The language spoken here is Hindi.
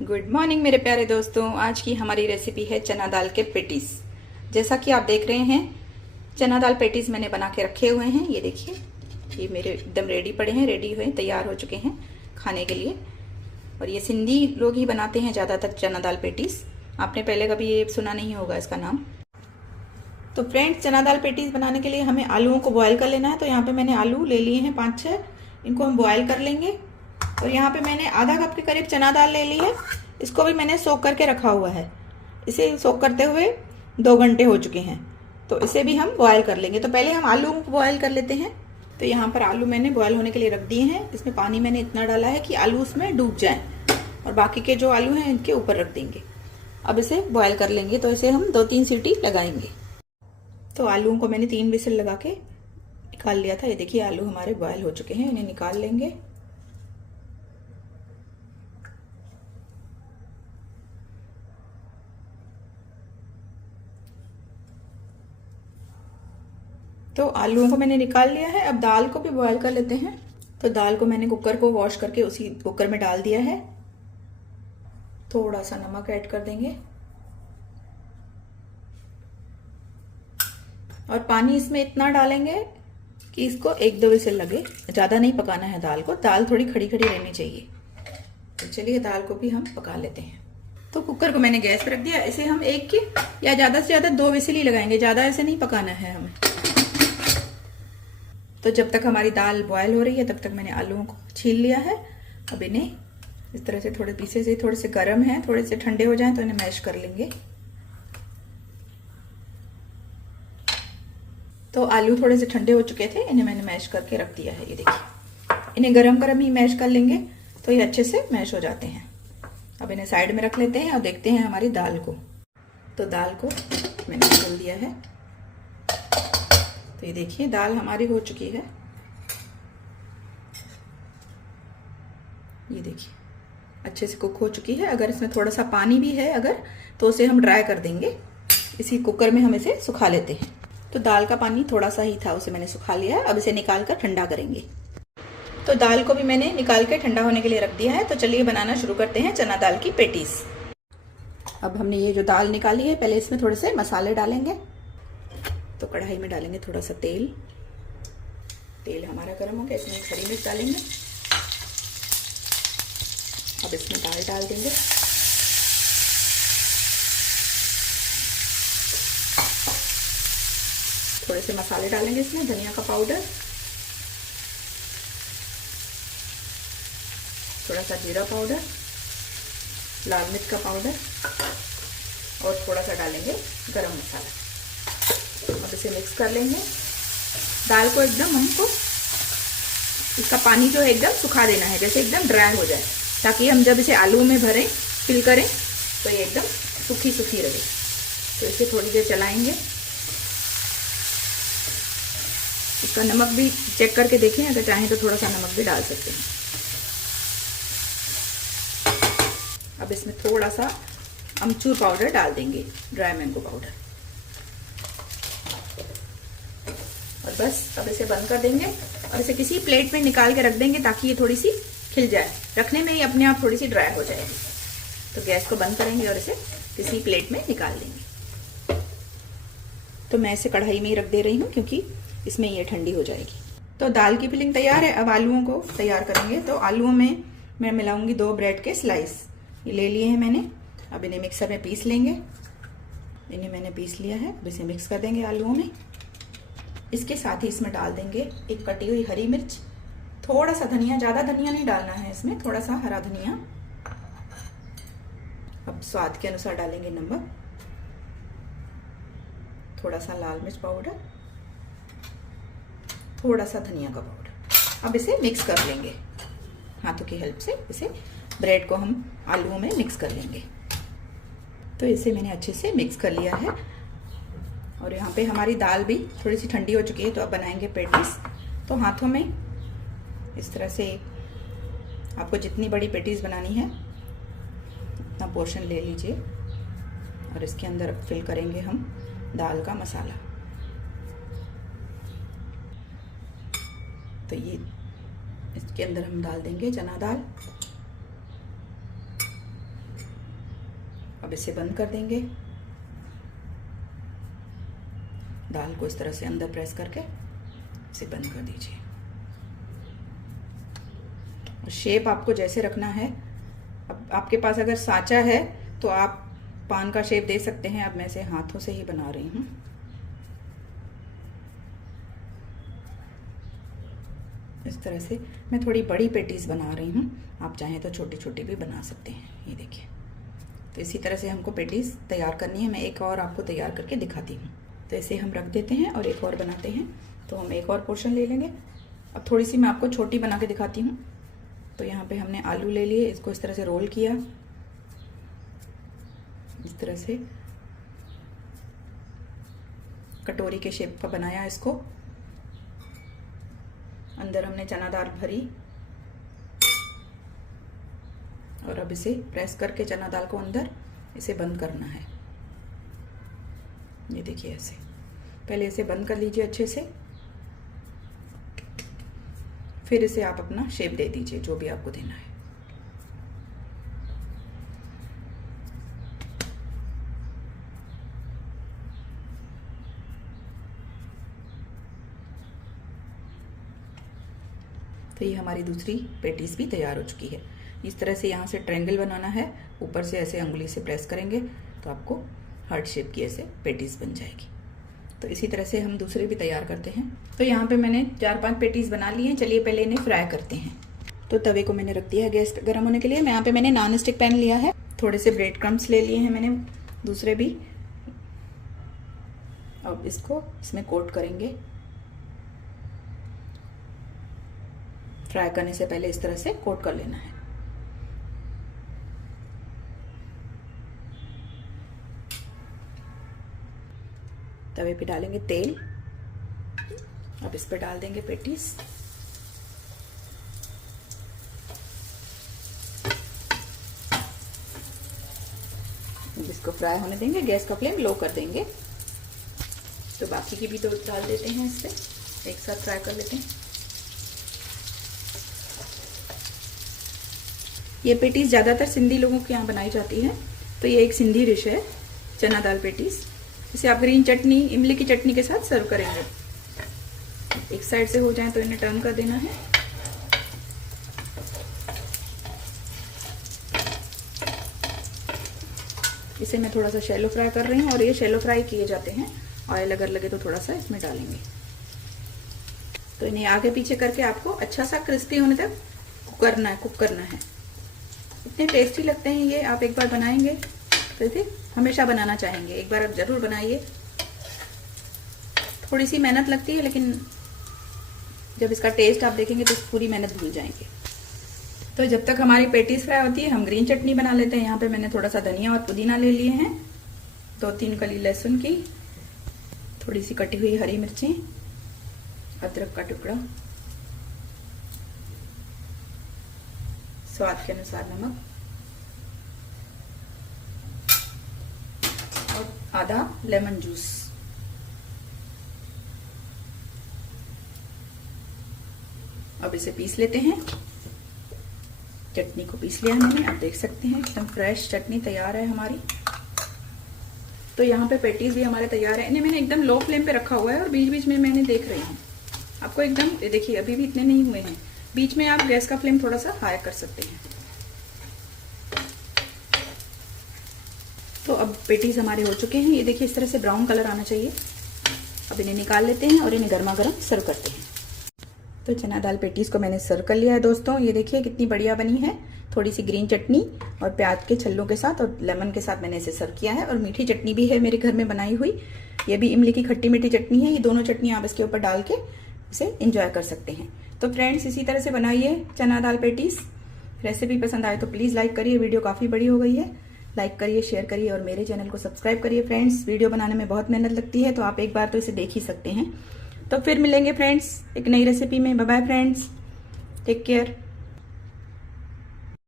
गुड मॉर्निंग मेरे प्यारे दोस्तों। आज की हमारी रेसिपी है चना दाल के पेटीज। जैसा कि आप देख रहे हैं, चना दाल पेटीज मैंने बना के रखे हुए हैं। ये देखिए, ये मेरे एकदम रेडी पड़े हैं, रेडी हुए तैयार हो चुके हैं खाने के लिए। और ये सिंधी लोग ही बनाते हैं ज़्यादातर चना दाल पेटीज। आपने पहले कभी ये सुना नहीं होगा इसका नाम। तो फ्रेंड्स, चना दाल पेटीज बनाने के लिए हमें आलूओं को बॉयल कर लेना है। तो यहाँ पे मैंने आलू ले लिए हैं 5-6, इनको हम बॉयल कर लेंगे। और यहाँ पे मैंने आधा कप के करीब चना दाल ले ली है, इसको भी मैंने सोक करके रखा हुआ है। इसे सोक करते हुए 2 घंटे हो चुके हैं, तो इसे भी हम बॉयल कर लेंगे। तो पहले हम आलू को बॉयल कर लेते हैं। तो यहाँ पर आलू मैंने बॉयल होने के लिए रख दिए हैं। इसमें पानी मैंने इतना डाला है कि आलू उसमें डूब जाए, और बाकी के जो आलू हैं इनके ऊपर रख देंगे। अब इसे बॉयल कर लेंगे। तो इसे हम 2-3 सीटी लगाएंगे। तो आलूओं को मैंने 3 विसल लगा के निकाल लिया था। ये देखिए, आलू हमारे बॉयल हो चुके हैं, इन्हें निकाल लेंगे। तो आलूओं को मैंने निकाल लिया है। अब दाल को भी बॉयल कर लेते हैं। तो दाल को मैंने कुकर को वॉश करके उसी कुकर में डाल दिया है। थोड़ा सा नमक ऐड कर देंगे, और पानी इसमें इतना डालेंगे कि इसको 1-2 विसल लगे। ज़्यादा नहीं पकाना है दाल को, दाल थोड़ी खड़ी खड़ी रहनी चाहिए। तो चलिए दाल को भी हम पका लेते हैं। तो कुकर को मैंने गैस पर रख दिया। इसे हम 1 की या ज़्यादा से ज़्यादा 2 विसल ही लगाएंगे, ज़्यादा ऐसे नहीं पकाना है हमें। तो जब तक हमारी दाल बॉयल हो रही है, तब तक मैंने आलूओं को छील लिया है। अब इन्हें इस तरह से थोड़े पीसे से, थोड़े से गर्म है, थोड़े से ठंडे हो जाएं तो इन्हें मैश कर लेंगे। तो आलू थोड़े से ठंडे हो चुके थे, इन्हें मैंने मैश करके रख दिया है। ये देखिए, इन्हें गरम गरम ही मैश कर लेंगे तो ये अच्छे से मैश हो जाते हैं। अब इन्हें साइड में रख लेते हैं और देखते हैं हमारी दाल को। तो दाल को मैंने खोल दिया है। तो ये देखिए, दाल हमारी हो चुकी है। ये देखिए, अच्छे से कुक हो चुकी है। अगर इसमें थोड़ा सा पानी भी है अगर, तो उसे हम ड्राई कर देंगे। इसी कुकर में हम इसे सुखा लेते हैं। तो दाल का पानी थोड़ा सा ही था, उसे मैंने सुखा लिया है। अब इसे निकाल कर ठंडा करेंगे। तो दाल को भी मैंने निकाल के ठंडा होने के लिए रख दिया है। तो चलिए बनाना शुरू करते हैं चना दाल की पेटीज। अब हमने ये जो दाल निकाली है, पहले इसमें थोड़े से मसाले डालेंगे। तो कढ़ाई में डालेंगे थोड़ा सा तेल। तेल हमारा गर्म हो गया, इसमें हरी मिर्च डालेंगे। अब इसमें दाल डाल देंगे। थोड़े से मसाले डालेंगे इसमें, धनिया का पाउडर, थोड़ा सा जीरा पाउडर, लाल मिर्च का पाउडर, और थोड़ा सा डालेंगे गरम मसाला। अब इसे मिक्स कर लेंगे। दाल को एकदम हमको, इसका पानी जो है एकदम सुखा देना है, जैसे एकदम ड्राई हो जाए, ताकि हम जब इसे आलू में भरें, फिल करें, तो ये एकदम सूखी सूखी रहे। तो इसे थोड़ी देर चलाएंगे। इसका नमक भी चेक करके देखें, अगर चाहें तो थोड़ा सा नमक भी डाल सकते हैं। अब इसमें थोड़ा सा अमचूर पाउडर डाल देंगे, ड्राई मैंगो पाउडर। और बस अब इसे बंद कर देंगे और इसे किसी प्लेट में निकाल के रख देंगे, ताकि ये थोड़ी सी खिल जाए। रखने में ही अपने आप थोड़ी सी ड्राई हो जाएगी। तो गैस को बंद करेंगे और इसे किसी प्लेट में निकाल देंगे। तो मैं इसे कढ़ाई में ही रख दे रही हूँ, क्योंकि इसमें ये ठंडी हो जाएगी। तो दाल की फिलिंग तैयार है। अब आलूओं को तैयार करेंगे। तो आलूओं में मैं मिलाऊंगी 2 ब्रेड के स्लाइस। ये ले लिए हैं मैंने। अब इन्हें मिक्सर में पीस लेंगे। इन्हें मैंने पीस लिया है। अब इसे मिक्स कर देंगे आलूओं में। इसके साथ ही इसमें डाल देंगे एक कटी हुई हरी मिर्च, थोड़ा सा धनिया, ज़्यादा धनिया नहीं डालना है इसमें, थोड़ा सा हरा धनिया। अब स्वाद के अनुसार डालेंगे नमक, थोड़ा सा लाल मिर्च पाउडर, थोड़ा सा धनिया का पाउडर। अब इसे मिक्स कर लेंगे हाथों की हेल्प से। इसे ब्रेड को हम आलूओं में मिक्स कर लेंगे। तो इसे मैंने अच्छे से मिक्स कर लिया है। और यहाँ पे हमारी दाल भी थोड़ी सी ठंडी हो चुकी है। तो अब बनाएंगे पेटीज। तो हाथों में इस तरह से, आपको जितनी बड़ी पेटीज बनानी है उतना पोर्शन ले लीजिए, और इसके अंदर फिल करेंगे हम दाल का मसाला। तो ये इसके अंदर हम डाल देंगे चना दाल। अब इसे बंद कर देंगे। दाल को इस तरह से अंदर प्रेस करके इसे बंद कर दीजिए। और शेप आपको जैसे रखना है, अब आपके पास अगर सांचा है तो आप पान का शेप दे सकते हैं। अब मैं इसे हाथों से ही बना रही हूँ। इस तरह से मैं थोड़ी बड़ी पेटीज बना रही हूँ, आप चाहें तो छोटी छोटी भी बना सकते हैं। ये देखिए, तो इसी तरह से हमको पेटीज तैयार करनी है। मैं एक और आपको तैयार करके दिखाती हूँ। तो इसे हम रख देते हैं और एक और बनाते हैं। तो हम एक और पोर्शन ले लेंगे। अब थोड़ी सी मैं आपको छोटी बना के दिखाती हूँ। तो यहाँ पे हमने आलू ले लिए, इसको इस तरह से रोल किया, इस तरह से कटोरी के शेप का बनाया इसको। अंदर हमने चना दाल भरी और अब इसे प्रेस करके चना दाल को अंदर इसे बंद करना है। ये देखिए, ऐसे पहले इसे बंद कर लीजिए अच्छे से, फिर इसे आप अपना शेप दे दीजिए जो भी आपको देना है। तो ये हमारी दूसरी पेटीज भी तैयार हो चुकी है। इस तरह से यहाँ से ट्रायंगल बनाना है, ऊपर से ऐसे अंगुली से प्रेस करेंगे तो आपको हार्ट शेप की ऐसे पेटीज बन जाएगी। तो इसी तरह से हम दूसरे भी तैयार करते हैं। तो यहाँ पे मैंने 4-5 पेटीज बना ली हैं। चलिए पहले इन्हें फ्राई करते हैं। तो तवे को मैंने रख दिया है गैस गर्म होने के लिए। मैं यहाँ पे मैंने नॉन स्टिक पैन लिया है, थोड़े से ब्रेड क्रम्स ले लिए हैं मैंने दूसरे भी। अब इसको इसमें कोट करेंगे। फ्राई करने से पहले इस तरह से कोट कर लेना है। तवे पे डालेंगे तेल। अब इस पे डाल देंगे पेटीज। इसको फ्राई होने देंगे, गैस का फ्लेम लो कर देंगे। तो बाकी की भी तो डाल देते हैं, इससे एक साथ फ्राई कर लेते हैं। ये पेटीज ज़्यादातर सिंधी लोगों के यहाँ बनाई जाती है। तो ये एक सिंधी डिश है, चना दाल पेटीज। इसे आप ग्रीन चटनी, इमली की चटनी के साथ सर्व करेंगे। एक साइड से हो जाए तो इन्हें टर्न कर देना है। इसे मैं थोड़ा सा शैलो फ्राई कर रही हूँ और ये शैलो फ्राई किए जाते हैं। ऑयल अगर लगे तो थोड़ा सा इसमें डालेंगे। तो इन्हें आगे पीछे करके आपको अच्छा सा क्रिस्पी होने तक कुक करना है। इतने टेस्टी लगते हैं ये, आप एक बार बनाएंगे तो फिर हमेशा बनाना चाहेंगे। एक बार आप जरूर बनाइए। थोड़ी सी मेहनत लगती है, लेकिन जब इसका टेस्ट आप देखेंगे तो पूरी मेहनत भूल जाएंगे। तो जब तक हमारी पेटीज फ्राई होती है हम ग्रीन चटनी बना लेते हैं। यहाँ पे मैंने थोड़ा सा धनिया और पुदीना ले लिए हैं, 2-3 कली लहसुन की, थोड़ी सी कटी हुई हरी मिर्चें, अदरक का टुकड़ा, स्वाद के अनुसार नमक और आधा लेमन जूस। अब इसे पीस लेते हैं। चटनी को पीस लिया मैंने, आप देख सकते हैं एकदम फ्रेश चटनी तैयार है हमारी। तो यहाँ पे पेटीज भी हमारे तैयार है। इन्हें मैंने एकदम लो फ्लेम पे रखा हुआ है और बीच बीच में मैंने देख रही हूँ आपको एकदम, देखिए अभी भी इतने नहीं हुए हैं। बीच में आप गैस का फ्लेम थोड़ा सा हाई कर सकते हैं। तो अब पेटीज हमारे हो चुके हैं। ये देखिए इस तरह से ब्राउन कलर आना चाहिए। अब इन्हें निकाल लेते हैं और इन्हें गर्मा गर्म सर्व करते हैं। तो चना दाल पेटीज को मैंने सर्व कर लिया है दोस्तों। ये देखिए कितनी बढ़िया बनी है। थोड़ी सी ग्रीन चटनी और प्याज के छल्लों के साथ और लेमन के साथ मैंने इसे सर्व किया है। और मीठी चटनी भी है मेरे घर में बनाई हुई, ये भी इमली की खट्टी मीठी चटनी है। ये दोनों चटनी आप इसके ऊपर डाल के इसे एंजॉय कर सकते हैं। तो फ्रेंड्स इसी तरह से बनाइए चना दाल पेटीज। रेसिपी पसंद आए तो प्लीज लाइक करिए। वीडियो काफी बड़ी हो गई है, लाइक करिए, शेयर करिए और मेरे चैनल को सब्सक्राइब करिए। फ्रेंड्स वीडियो बनाने में बहुत मेहनत लगती है, तो आप एक बार तो इसे देख ही सकते हैं। तो फिर मिलेंगे फ्रेंड्स एक नई रेसिपी में। Bye bye friends, take care.